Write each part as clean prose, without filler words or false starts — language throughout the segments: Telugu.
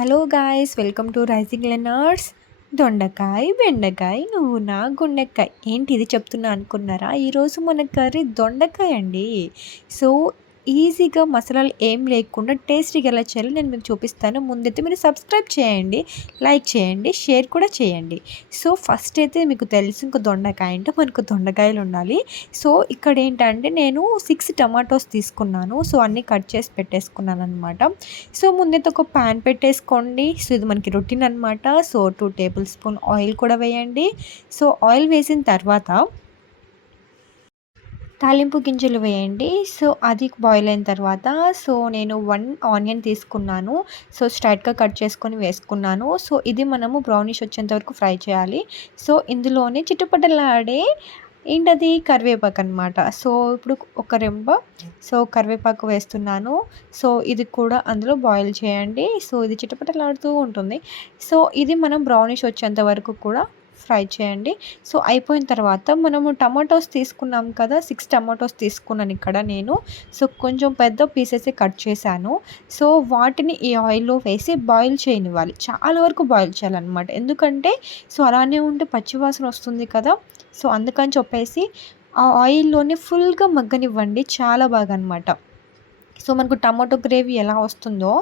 Hello guys, welcome to Rising Learners. దొండకాయ బెండకాయ నువ్వు నా గుండెకాయ ఏంటి ఇది చెప్తున్నా అనుకున్నారా? ఈరోజు మన కర్రీ దొండకాయ అండి. సో ఈజీగా మసాలాలు ఏం లేకుండా టేస్టీగా ఎలా చేయాలో నేను మీకు చూపిస్తాను. ముందైతే మీరు సబ్స్క్రైబ్ చేయండి, లైక్ చేయండి, షేర్ కూడా చేయండి. సో ఫస్ట్ అయితే మీకు తెలుసు, ఇంకో దొండకాయ అంటే మనకు దొండకాయలు ఉండాలి. సో ఇక్కడ ఏంటంటే నేను 6 టమాటోస్ తీసుకున్నాను. సో అన్నీ కట్ చేసి పెట్టేసుకున్నాను అనమాట. సో ముందైతే ఒక ప్యాన్ పెట్టేసుకోండి. సో ఇది మనకి రొటీన్ అనమాట. సో 2 టేబుల్ స్పూన్ ఆయిల్ కూడా వేయండి. సో ఆయిల్ వేసిన తర్వాత తాలింపు గింజలు వేయండి. సో అది బాయిల్ అయిన తర్వాత నేను 1 ఆనియన్ తీసుకున్నాను. సో స్ట్రైట్‌గా కట్ చేసుకొని వేసుకున్నాను. సో ఇది మనము బ్రౌనిష్ వచ్చేంత వరకు ఫ్రై చేయాలి. సో ఇందులోనే చిటపటలాడే ఏంటది కరివేపాకు అనమాట. సో ఇప్పుడు ఒక రెంబ కరివేపాకు వేస్తున్నాను. సో ఇది కూడా అందులో బాయిల్ చేయండి. సో ఇది చిటపటలాడుతూ ఉంటుంది. సో ఇది మనం బ్రౌనిష్ వచ్చేంత వరకు కూడా ఫ్రై చేయండి. సో అయిపోయిన తర్వాత మనము టమాటోస్ తీసుకున్నాం కదా, 6 టమాటోస్ తీసుకున్నాను ఇక్కడ నేను. సో కొంచెం పెద్ద పీసెసే కట్ చేశాను. సో వాటిని ఈ ఆయిల్‌లో వేసి బాయిల్ చేయనివ్వాలి. చాలా వరకు బాయిల్ చేయాలన్నమాట. ఎందుకంటే సో అలానే ఉంటే పచ్చివాసన వస్తుంది కదా. సో అందుకని చెప్పేసి ఆ ఆయిల్‌లోనే ఫుల్‌గా మగ్గనివ్వండి చాలా బాగా అనమాట. సో మనకు టమాటో గ్రేవీ ఎలా వస్తుందో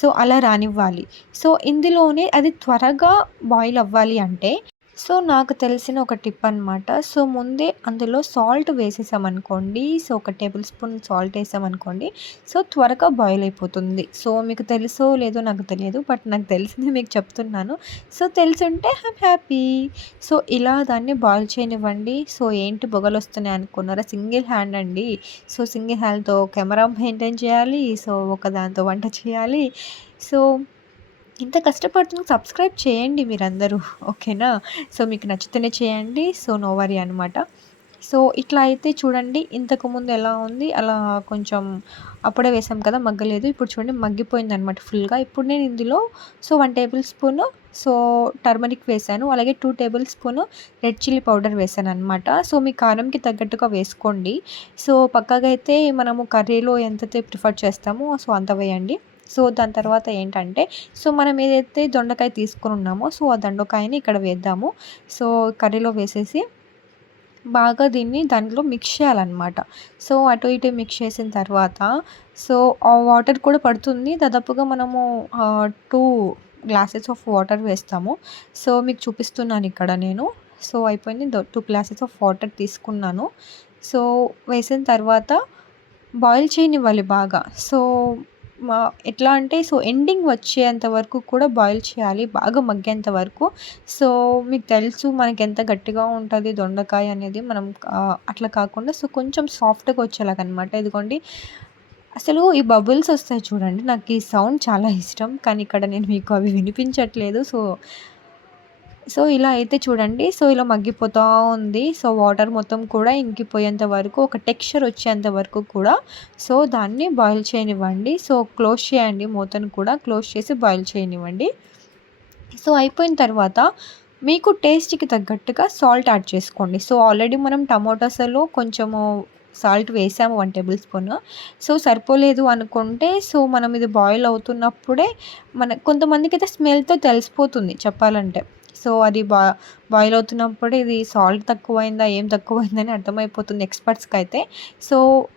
సో అలా రానివ్వాలి. సో ఇందులోనే అది త్వరగా బాయిల్ అవ్వాలి అంటే నాకు తెలిసిన ఒక టిప్ అనమాట. సో ముందే అందులో సాల్ట్ వేసేసామనుకోండి. సో ఒక టేబుల్ స్పూన్ సాల్ట్ వేసామనుకోండి. సో త్వరగా బాయిల్ అయిపోతుంది. సో మీకు తెలుసో లేదో నాకు తెలియదు. బట్ నాకు తెలిసింది మీకు చెప్తున్నాను. సో తెలిసుంటే ఐయామ్ హ్యాపీ. సో ఇలా దాన్ని బాయిల్ చేయనివ్వండి. సో ఏంటి బొగలొస్తున్నాయి అనుకున్నారా? సింగిల్ హ్యాండ్ అండి. సో సింగిల్ హ్యాండ్‌తో కెమెరా మెయింటైన్ చేయాలి. సో ఒక దాంతో వంట చేయాలి. సో ఇంత కష్టపడుతున్న సబ్స్క్రైబ్ చేయండి మీరందరూ. ఓకేనా? సో మీకు నచ్చితేనే చేయండి. సో నో వరీ అనమాట. సో ఇట్లా అయితే చూడండి, ఇంతకుముందు ఎలా ఉంది అలా కొంచెం అప్పుడే వేసాం కదా, మగ్గలేదు. ఇప్పుడు చూడండి మగ్గిపోయిందనమాట ఫుల్గా. ఇప్పుడు నేను ఇందులో 1 టేబుల్ స్పూన్ టర్మరిక్ వేసాను. అలాగే 2 table spoon red chilli powder వేసాను అనమాట. సో మీ కారంకి తగ్గట్టుగా వేసుకోండి. సో పక్కాగా అయితే మనము కర్రీలో ఎంతైతే ప్రిఫర్ చేస్తామో సో అంత వేయండి. సో దాని తర్వాత ఏంటంటే మనం ఏదైతే దొండకాయ తీసుకొని ఉన్నామో సో ఆ దొండకాయని ఇక్కడ వేద్దాము. సో కర్రీలో వేసేసి బాగా దీన్ని దాంట్లో మిక్స్ చేయాలన్నమాట. సో అటు ఇటు మిక్స్ చేసిన తర్వాత ఆ వాటర్ కూడా పడుతుంది. దాదాపుగా మనము 2 గ్లాసెస్ ఆఫ్ వాటర్ వేస్తాము. సో మీకు చూపిస్తున్నాను ఇక్కడ నేను. సో అయిపోయింది. 2 గ్లాసెస్ ఆఫ్ వాటర్ తీసుకున్నాను. సో వేసిన తర్వాత బాయిల్ చేయనివ్వాలి బాగా. సో ఎట్లా అంటే ఎండింగ్ వచ్చేంత వరకు కూడా బాయిల్ చేయాలి, బాగా మగ్గేంత వరకు. సో మీకు తెలుసు మనకి ఎంత గట్టిగా ఉంటుంది దొండకాయ అనేది. మనం అట్లా కాకుండా కొంచెం సాఫ్ట్‌గా వచ్చేలాగనమాట. ఇదిగోండి, అసలు ఈ బబుల్స్ వస్తాయి చూడండి. నాకు ఈ సౌండ్ చాలా ఇష్టం. కానీ ఇక్కడ నేను మీకు అవి వినిపించట్లేదు. ఇలా అయితే చూడండి. ఇలా మగ్గిపోతూ ఉంది. వాటర్ మొత్తం కూడా ఇంకిపోయేంత వరకు, ఒక టెక్స్చర్ వచ్చేంత వరకు కూడా దాన్ని బాయిల్ చేయనివ్వండి. క్లోజ్ చేయండి, మూతను కూడా క్లోజ్ చేసి బాయిల్ చేయనివ్వండి. అయిపోయిన తర్వాత మీకు టేస్ట్‌కి తగ్గట్టుగా సాల్ట్ యాడ్ చేసుకోండి. ఆల్రెడీ మనం టమాటోస్‌లో కొంచెము సాల్ట్ వేసాము 1 టేబుల్ స్పూన్. సరిపోలేదు అనుకుంటే మనం ఇది బాయిల్ అవుతున్నప్పుడే కొంతమందికైతే స్మెల్‌తో తెలిసిపోతుంది చెప్పాలంటే. అది బాయిల్ అవుతున్నప్పుడే ఇది సాల్ట్ తక్కువైందా, ఏం తక్కువైందని అర్థమైపోతుంది ఎక్స్‌పర్ట్స్‌కి అయితే.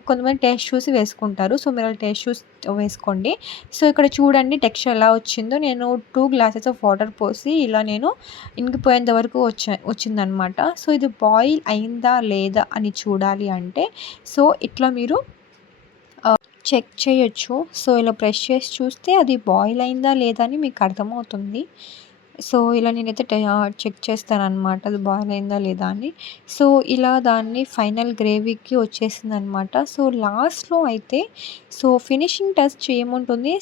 కొంతమంది టేస్ట్ చూసి వేసుకుంటారు. మీరు అలా టేస్ట్ చూసి వేసుకోండి. ఇక్కడ చూడండి టెక్స్చర్ ఎలా వచ్చిందో. నేను 2 గ్లాసెస్ ఆఫ్ వాటర్ పోసి ఇలా నేను ఇంకిపోయేంత వరకు వచ్చిందనమాట. ఇది బాయిల్ అయిందా లేదా అని చూడాలి అంటే ఇట్లా మీరు చెక్ చేయొచ్చు. ఇలా ప్రెస్ చేసి చూస్తే అది బాయిల్ అయిందా లేదా అని మీకు అర్థమవుతుంది. ఇలా నేనైతే చెక్ చేస్తాననమాట అది బాయిల్ అయిందా లేదా అని. ఇలా దాన్ని ఫైనల్ గ్రేవీకి వచ్చేసిందనమాట. లాస్ట్‌లో అయితే ఫినిషింగ్ టచ్ ఏముంటుంది,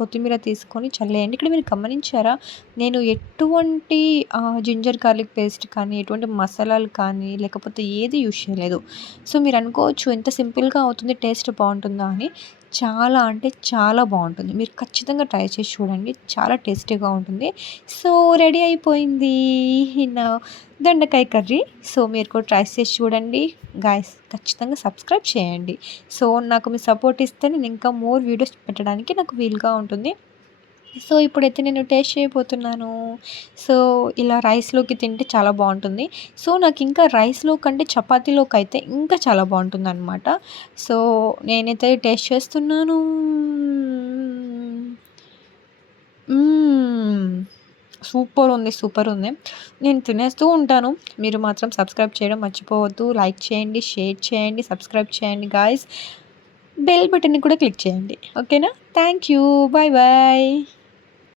కొత్తిమీర తీసుకొని చల్లేయండి. ఇక్కడ మీరు గమనించారా, నేను ఎటువంటి జింజర్ గార్లిక్ పేస్ట్ కానీ, ఎటువంటి మసాలాలు కానీ లేకపోతే ఏది యూజ్ చేయలేదు. మీరు అనుకోవచ్చు ఎంత సింపుల్‌గా అవుతుంది, టేస్ట్ బాగుంటుందా అని. చాలా అంటే చాలా బాగుంటుంది. మీరు ఖచ్చితంగా ట్రై చేసి చూడండి. చాలా టేస్టీగా ఉంటుంది. రెడీ అయిపోయింది నా దొండకాయ కర్రీ. మీరు కూడా ట్రై చేసి చూడండి గాయ్స్. ఖచ్చితంగా సబ్స్క్రైబ్ చేయండి. నాకు మీ సపోర్ట్ ఇస్తే నేను ఇంకా మోర్ వీడియోస్ పెట్టడానికి నాకు వీలుగా ఉంటుంది. సో, ఇప్పుడైతే నేను టేస్ట్ చేయబోతున్నాను. సో, ఇలా రైస్‌లోకి తింటే చాలా బావుంటుంది. సో, నాకింకా రైస్‌లో కంటే చపాతీలోకైతే ఇంకా చాలా బావుంటుందనమాట. సో, నేనైతే టేస్ట్ చేస్తున్నాను. హ్మ్. సూపరుంది. సూపరుంది. నేను తినేస్తూ ఉంటాను. మీరు మాత్రం సబ్స్క్రైబ్ చేయడం మర్చిపోవద్దు. లైక్ చేయండి, షేర్ చేయండి, సబ్స్క్రైబ్ చేయండి గాయ్స్. బెల్ బటన్‌ని కూడా క్లిక్ చేయండి. ఓకేనా? Thank you. Bye bye.